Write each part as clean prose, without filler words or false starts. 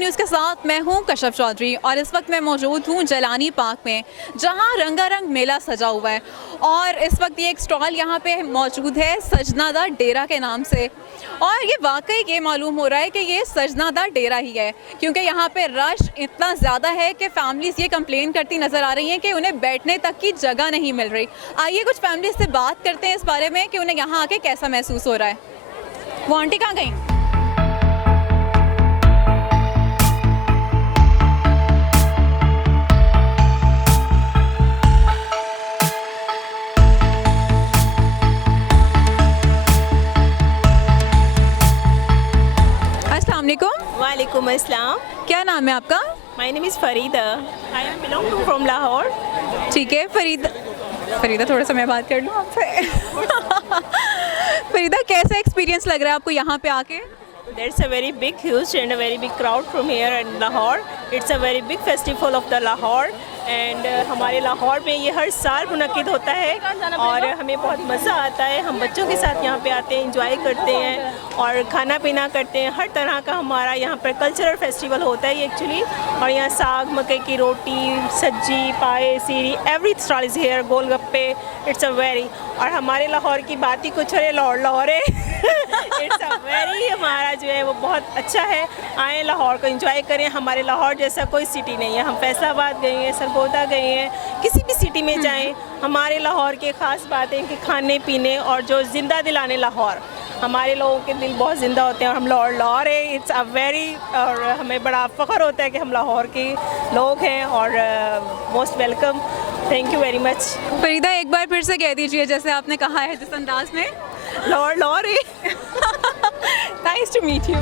News के साथ मैं हूं कशफ चौधरी और इस वक्त मैं मौजूद हूं जलानी पार्क में, जहां रंगारंग मेला सजा हुआ है। और इस वक्त ये एक स्टॉल यहां पे मौजूद है सजना दा डेरा के नाम से। और ये वाकई ये मालूम हो रहा है कि ये सजना दा डेरा ही है, क्योंकि यहाँ पे रश इतना ज़्यादा है कि फैमिलीज़ ये कंप्लेन करती नज़र आ रही हैं कि उन्हें बैठने तक की जगह नहीं मिल रही। आइए कुछ फैमिली से बात करते हैं इस बारे में कि उन्हें यहाँ आके कैसा महसूस हो रहा है। वो आंटी कहाँ गई? वालेकुम अस्सलाम। क्या नाम है आपका? My name is Farida. I am belong to from Lahore. ठीक है फरीदा थोड़ा सा मैं बात कर लूँ आपसे। फरीदा, कैसा एक्सपीरियंस लग रहा है आपको यहाँ पे आके? There's a very big, huge and a very big crowd from here in Lahore. It's a very big festival of the Lahore and हमारे लाहौर में ये हर साल मुनक्किद होता है और हमें बहुत मज़ा आता है। हम बच्चों के साथ यहाँ पे आते हैं, इंजॉय करते हैं और खाना पीना करते हैं। हर तरह का हमारा यहाँ पर कल्चरल फेस्टिवल होता है एक्चुअली। और यहाँ साग, मकई की रोटी, सब्जी, पाए, सीरी, एवरी स्टॉल इज़ हेयर, गोलगप्पे। इट्स अ वेरी, और हमारे लाहौर की बात ही कुछ है, लाहौर है। इट्स अ वेरी, हमारा जो है वो बहुत अच्छा है। आए लाहौर को एंजॉय करें। हमारे लाहौर जैसा कोई सिटी नहीं है। हम फैसलाबाद गए हैं, सरगोदा गए हैं, किसी भी सिटी में जाएं, हमारे लाहौर की ख़ास बात है कि खाने पीने और जो ज़िंदा दिलाने लाहौर, हमारे लोगों के दिल बहुत ज़िंदा होते हैं और हम लाहौर है। इट्स अ वेरी, और हमें बड़ा फ़ख्र होता है कि हम लाहौर के लोग हैं और most welcome. Thank you very much. Farida, एक बार फिर से कह दीजिए जैसे आपने कहा है जिस अंदाज में। लाहौर है। Nice to meet you.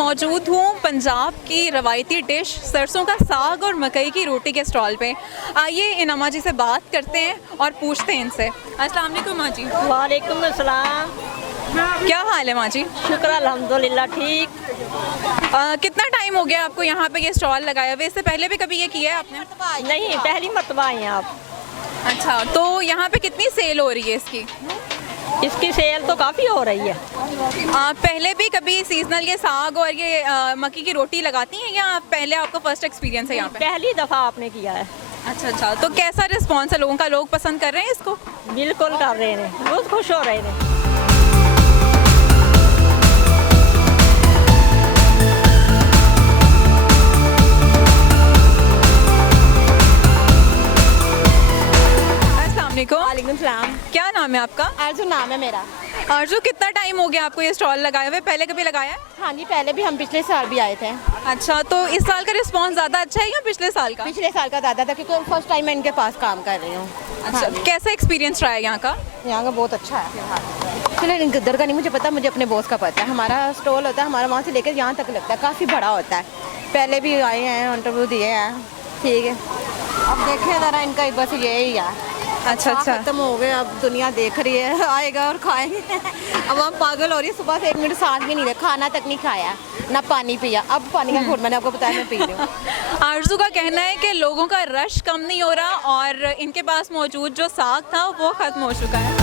मौजूद हूँ पंजाब की रवायती डिश सरसों का साग और मकई की रोटी के स्टॉल पे। आइए इन अम्मा जी से बात करते हैं और पूछते हैं इनसे। अस्सलाम वालेकुम माँ जी। वालेकुम अस्सलाम। क्या हाल है माँ जी? शुक्र अल्हम्दुलिल्लाह, ठीक। कितना टाइम हो गया आपको यहाँ पे ये स्टॉल लगाया हुआ? इससे पहले भी कभी ये किया है आपने? नहीं, पहली मरतबा आई हैं आप। अच्छा, तो यहाँ पे कितनी सेल हो रही है इसकी? इसकी सेल तो काफ़ी हो रही है। पहले भी कभी सीजनल ये साग और ये मक्की की रोटी लगाती हैं या पहले आपका फर्स्ट एक्सपीरियंस है यहाँ पे? पहली दफ़ा आपने किया है। अच्छा, तो कैसा रिस्पॉन्स है लोगों का? लोग पसंद कर रहे हैं इसको? बिल्कुल कर रहे हैं, बहुत खुश हो रहे हैं। वालेकुम सलाम। क्या नाम है आपका? अर्जु नाम है मेरा। अर्जु, कितना टाइम हो गया आपको ये स्टॉल लगाए हुए? पहले कभी लगाया है? हाँ जी, पहले भी हम पिछले साल भी आए थे। अच्छा, तो इस साल का रिस्पांस ज़्यादा अच्छा है या पिछले साल का? पिछले साल का ज़्यादा था क्योंकि फर्स्ट टाइम मैं इनके पास काम कर रही हूँ। अच्छा, हाँ, कैसा एक्सपीरियंस रहा है यहाँ का? यहाँ का बहुत अच्छा है फिलहाल। फिलहाल इधर का नहीं मुझे पता, मुझे अपने बॉस का पता है। हमारा स्टॉल होता है, हमारा वहाँ से लेकर यहाँ तक लगता है, काफ़ी बड़ा होता है। पहले भी आए हैं, इंटरव्यू दिए हैं। ठीक है, अब देखें ज़रा इनका बस यही है। अच्छा, खत्म हो गए, अब दुनिया देख रही है, आएगा और खाएंगे। अब हम पागल हो रही है, सुबह से 1 मिनट सांस भी नहीं ले, खाना तक नहीं खाया, ना पानी पिया। अब पानी का घूट मैंने आपको बताया, मैं पी रही हूँ। आरजू का कहना है कि लोगों का रश कम नहीं हो रहा और इनके पास मौजूद जो साग था वो ख़त्म हो चुका है।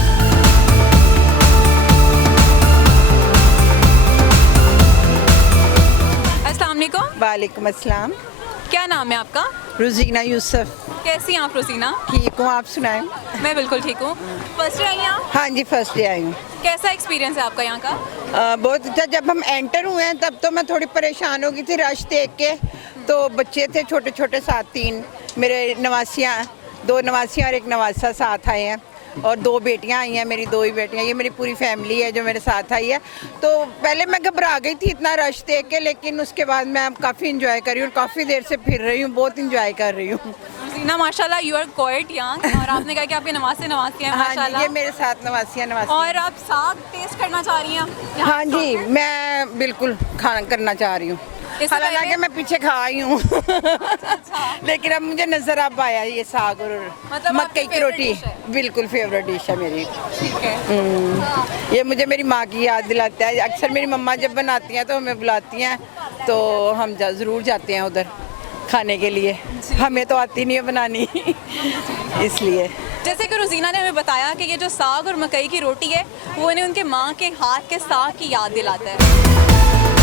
अस्सलाम वालेकुम। वालेकुम अस्सलाम। क्या नाम है आपका? रुजीना यूसुफ। कैसी हैं आप रुजीना? ठीक हूँ, आप सुनाएं? मैं बिल्कुल ठीक हूँ। फर्स्ट डे आई हैं आप? हाँ जी, फर्स्ट डे आई हूँ। कैसा एक्सपीरियंस है आपका यहाँ का? बहुत अच्छा। जब हम एंटर हुए हैं तब तो मैं थोड़ी परेशान हो गई थी रश देख के। तो बच्चे थे छोटे छोटे साथ, 3 मेरे नवासियाँ, 2 नवासियाँ और 1 नवासा साथ आए हैं और 2 बेटियां आई हैं मेरी, 2 ही बेटियां। ये मेरी पूरी फैमिली है जो मेरे साथ आई है। तो पहले मैं घबरा गई थी इतना रश देख के, लेकिन उसके बाद मैं अब काफ़ी इंजॉय कर रही हूँ, काफ़ी देर से फिर रही हूँ, बहुत इंजॉय कर रही हूँ। जीना माशाल्लाह, यू आर क्वाइट यंग और आपने कहा कि आपके नवासियाँ हाँ माशाल्लाह। जी, ये मेरे साथ नवासियाँ। और आप साग टेस्ट करना चाह रही हैं? हाँ जी, मैं बिल्कुल खाना करना चाह रही हूँ। हालांकि मैं पीछे खा आई हूँ। लेकिन अब मुझे नजर अब आया ये साग और मतलब मक्की की रोटी बिल्कुल फेवरेट डिश है मेरी। ठीक है। ये मुझे मेरी माँ की याद दिलाता है। अक्सर मेरी मम्मा जब बनाती हैं तो हमें बुलाती हैं, तो हम ज़रूर जाते हैं उधर। खाने के लिए, हमें तो आती नहीं है बनानी इसलिए। जैसे कि रोजीना ने हमें बताया कि ये जो साग और मकई की रोटी है वो इन्हें उनके माँ के हाथ के साग की याद दिलाता है।